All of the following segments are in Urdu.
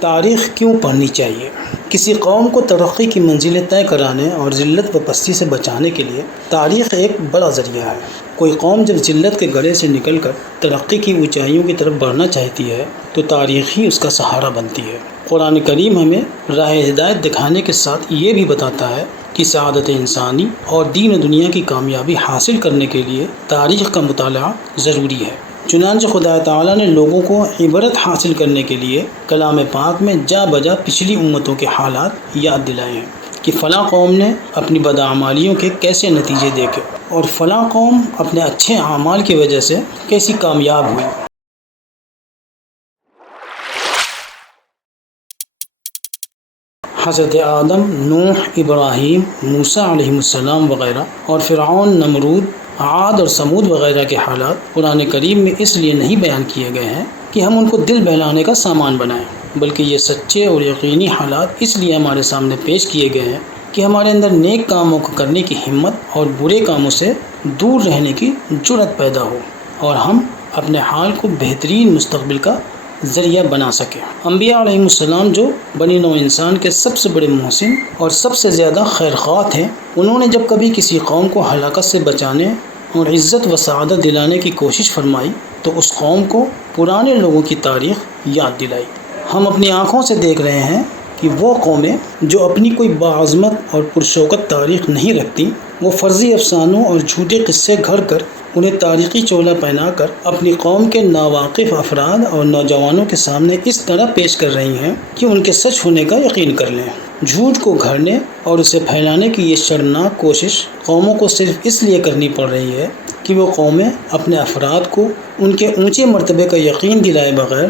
تاریخ کیوں پڑھنی چاہیے؟ کسی قوم کو ترقی کی منزلیں طے کرانے اور ذلت و پستی سے بچانے کے لیے تاریخ ایک بڑا ذریعہ ہے۔ کوئی قوم جب ذلت کے گڑھے سے نکل کر ترقی کی اونچائیوں کی طرف بڑھنا چاہتی ہے تو تاریخ ہی اس کا سہارا بنتی ہے۔ قرآن کریم ہمیں راہ ہدایت دکھانے کے ساتھ یہ بھی بتاتا ہے کہ سعادت انسانی اور دین و دنیا کی کامیابی حاصل کرنے کے لیے تاریخ کا مطالعہ ضروری ہے۔ چنانچہ خدا تعالیٰ نے لوگوں کو عبرت حاصل کرنے کے لیے کلام پاک میں جا بجا پچھلی امتوں کے حالات یاد دلائے ہیں کہ فلاں قوم نے اپنی بداعمالیوں کے کیسے نتیجے دیکھے اور فلاں قوم اپنے اچھے اعمال کی وجہ سے کیسی کامیاب ہوئی۔ حضرت آدم، نوح، ابراہیم، موسیٰ علیہ السلام وغیرہ اور فرعون، نمرود، عاد اور سمود وغیرہ کے حالات قرآن کریم میں اس لیے نہیں بیان کیے گئے ہیں کہ ہم ان کو دل بہلانے کا سامان بنائیں، بلکہ یہ سچے اور یقینی حالات اس لیے ہمارے سامنے پیش کیے گئے ہیں کہ ہمارے اندر نیک کاموں کو کرنے کی ہمت اور برے کاموں سے دور رہنے کی جرأت پیدا ہو اور ہم اپنے حال کو بہترین مستقبل کا ذریعہ بنا سکیں۔ انبیاء علیہ السلام جو بنی نوع انسان کے سب سے بڑے محسن اور سب سے زیادہ خیرخواہ تھے، انہوں نے جب کبھی کسی قوم کو ہلاکت سے بچانے اور عزت و سعادت دلانے کی کوشش فرمائی تو اس قوم کو پرانے لوگوں کی تاریخ یاد دلائی۔ ہم اپنی آنکھوں سے دیکھ رہے ہیں کہ وہ قومیں جو اپنی کوئی باعظمت اور پرشوکت تاریخ نہیں رکھتی، وہ فرضی افسانوں اور جھوٹے قصے گھڑ کر انہیں تاریخی چولا پہنا کر اپنی قوم کے ناواقف افراد اور نوجوانوں کے سامنے اس طرح پیش کر رہی ہیں کہ ان کے سچ ہونے کا یقین کر لیں۔ جھوٹ کو گھڑنے اور اسے پھیلانے کی یہ شرمناک کوشش قوموں کو صرف اس لیے کرنی پڑ رہی ہے کہ وہ قومیں اپنے افراد کو ان کے اونچے مرتبے کا یقین دلائے بغیر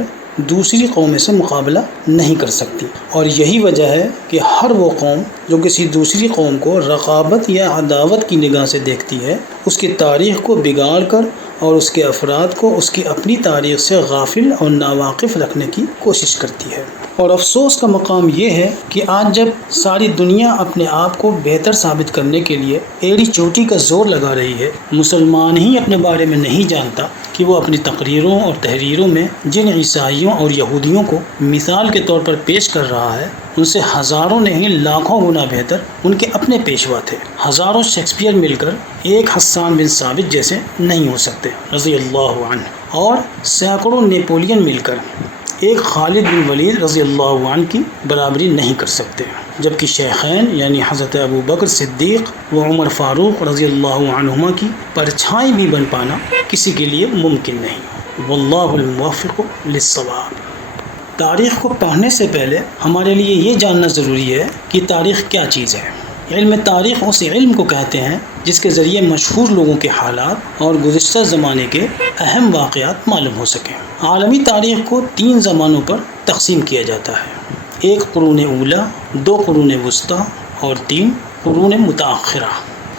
دوسری قوموں سے مقابلہ نہیں کر سکتی، اور یہی وجہ ہے کہ ہر وہ قوم جو کسی دوسری قوم کو رقابت یا عداوت کی نگاہ سے دیکھتی ہے، اس کی تاریخ کو بگاڑ کر اور اس کے افراد کو اس کی اپنی تاریخ سے غافل اور ناواقف رکھنے کی کوشش کرتی ہے۔ اور افسوس کا مقام یہ ہے کہ آج جب ساری دنیا اپنے آپ کو بہتر ثابت کرنے کے لیے ایڑی چوٹی کا زور لگا رہی ہے، مسلمان ہی اپنے بارے میں نہیں جانتا کہ وہ اپنی تقریروں اور تحریروں میں جن عیسائیوں اور یہودیوں کو مثال کے طور پر پیش کر رہا ہے، ان سے ہزاروں نہیں لاکھوں گنا بہتر ان کے اپنے پیشوا تھے۔ ہزاروں شیکسپیئر مل کر ایک حسان بن ثابت جیسے نہیں ہو سکتے رضی اللہ عنہ، اور سینکڑوں نیپولین مل کر ایک خالد بن ولید رضی اللہ عنہ کی برابری نہیں کر سکتے، جبکہ شیخین یعنی حضرت ابو بکر صدیق و عمر فاروق رضی اللہ عنہما کی پرچھائی بھی بن پانا کسی کے لیے ممکن نہیں۔ واللہ الموفق للصواب۔ تاریخ کو پڑھنے سے پہلے ہمارے لیے یہ جاننا ضروری ہے کہ تاریخ کیا چیز ہے۔ علم تاریخ اس علم کو کہتے ہیں جس کے ذریعے مشہور لوگوں کے حالات اور گزشتہ زمانے کے اہم واقعات معلوم ہو سکیں۔ عالمی تاریخ کو 3 زمانوں پر تقسیم کیا جاتا ہے: 1 قرون اولیٰ، 2 قرون وسطیٰ اور 3 قرون متأخرہ۔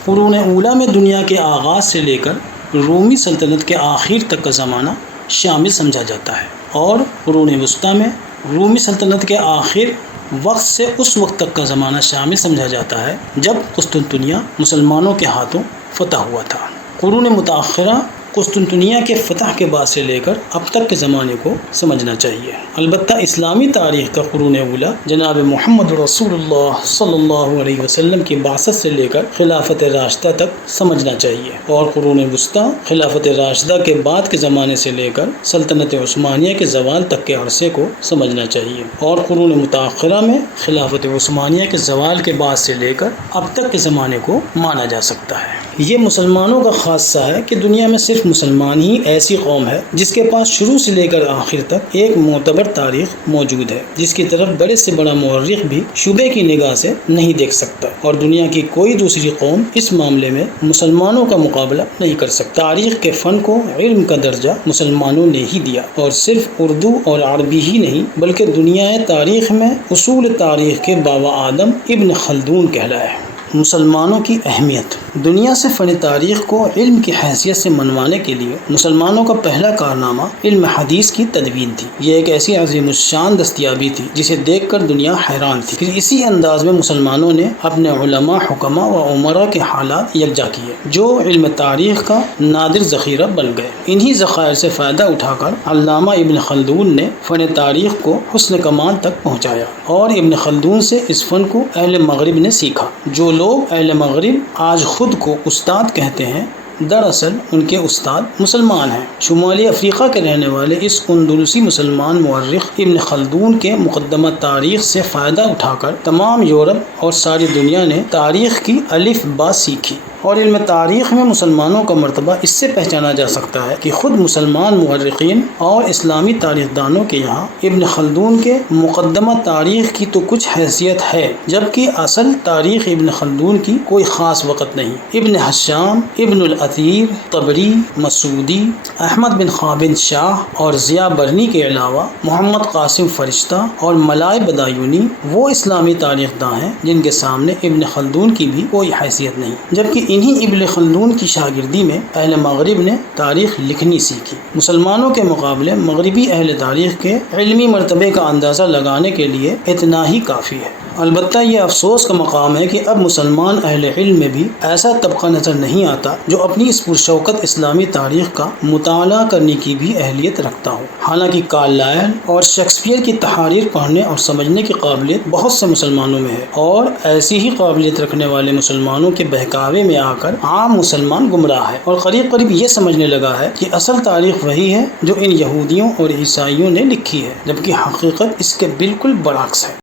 قرون اولیٰ میں دنیا کے آغاز سے لے کر رومی سلطنت کے آخر تک کا زمانہ شامل سمجھا جاتا ہے، اور قرون وسطیٰ میں رومی سلطنت کے آخر وقت سے اس وقت تک کا زمانہ شامل سمجھا جاتا ہے جب قسطنطنیہ مسلمانوں کے ہاتھوں فتح ہوا تھا۔ قرون متأخرہ قسطنطنیہ کے فتح کے بعد سے لے کر اب تک کے زمانے کو سمجھنا چاہیے۔ البتہ اسلامی تاریخ کا قرون اولیٰ جناب محمد رسول اللہ صلی اللہ علیہ وسلم کی بعثت سے لے کر خلافت راشدہ تک سمجھنا چاہیے، اور قرون وسطیٰ خلافت راشدہ کے بعد کے زمانے سے لے کر سلطنت عثمانیہ کے زوال تک کے عرصے کو سمجھنا چاہیے، اور قرون متأخرہ میں خلافت عثمانیہ کے زوال کے بعد سے لے کر اب تک کے زمانے کو مانا جا سکتا ہے۔ یہ مسلمانوں کا خاصہ ہے کہ دنیا میں صرف مسلمان ہی ایسی قوم ہے جس کے پاس شروع سے لے کر آخر تک ایک معتبر تاریخ موجود ہے، جس کی طرف بڑے سے بڑا مورخ بھی شبے کی نگاہ سے نہیں دیکھ سکتا، اور دنیا کی کوئی دوسری قوم اس معاملے میں مسلمانوں کا مقابلہ نہیں کر سکتا۔ تاریخ کے فن کو علم کا درجہ مسلمانوں نے ہی دیا، اور صرف اردو اور عربی ہی نہیں بلکہ دنیا تاریخ میں اصول تاریخ کے بابا آدم ابن خلدون کہلایا ہے۔ مسلمانوں کی اہمیت۔ دنیا سے فن تاریخ کو علم کی حیثیت سے منوانے کے لیے مسلمانوں کا پہلا کارنامہ علم حدیث کی تدوین تھی۔ یہ ایک ایسی عظیم الشان دستیابی تھی جسے دیکھ کر دنیا حیران تھی۔ پھر اسی انداز میں مسلمانوں نے اپنے علماء، حکماء و عمراء کے حالات یکجا کیے جو علم تاریخ کا نادر ذخیرہ بن گئے۔ انہی ذخائر سے فائدہ اٹھا کر علامہ ابن خلدون نے فن تاریخ کو حسن کمال تک پہنچایا، اور ابن خلدون سے اس فن کو اہل مغرب نے سیکھا۔ جو لوگ اہل مغرب آج خود کو استاد کہتے ہیں، دراصل ان کے استاد مسلمان ہیں۔ شمالی افریقہ کے رہنے والے اس اندلسی مسلمان مورخ ابن خلدون کے مقدمہ تاریخ سے فائدہ اٹھا کر تمام یورپ اور ساری دنیا نے تاریخ کی الف با سیکھی، اور علم تاریخ میں مسلمانوں کا مرتبہ اس سے پہچانا جا سکتا ہے کہ خود مسلمان مورخین اور اسلامی تاریخ دانوں کے یہاں ابن خلدون کے مقدمہ تاریخ کی تو کچھ حیثیت ہے، جبکہ اصل تاریخ ابن خلدون کی کوئی خاص وقت نہیں۔ ابن حشام، ابن الاثیر، طبری، مسعودی، احمد بن خابن شاہ اور ضیاء برنی کے علاوہ محمد قاسم فرشتہ اور ملائے بدایونی وہ اسلامی تاریخ داں ہیں جن کے سامنے ابن خلدون کی بھی کوئی حیثیت نہیں، جبکہ انہی ابن خلدون کی شاگردی میں اہل مغرب نے تاریخ لکھنی سیکھی۔ مسلمانوں کے مقابلے مغربی اہل تاریخ کے علمی مرتبے کا اندازہ لگانے کے لیے اتنا ہی کافی ہے۔ البتہ یہ افسوس کا مقام ہے کہ اب مسلمان اہل علم میں بھی ایسا طبقہ نظر نہیں آتا جو اپنی اس پرشوکت اسلامی تاریخ کا مطالعہ کرنے کی بھی اہلیت رکھتا ہو۔ حالانکہ کارلائل اور شیکسپیئر کی تحاریر پڑھنے اور سمجھنے کی قابلیت بہت سے مسلمانوں میں ہے، اور ایسی ہی قابلیت رکھنے والے مسلمانوں کے بہکاوے میں آ کر عام مسلمان گمراہ ہے اور قریب قریب یہ سمجھنے لگا ہے کہ اصل تاریخ وہی ہے جو ان یہودیوں اور عیسائیوں نے لکھی ہے، جبکہ حقیقت اس کے بالکل برعکس ہے۔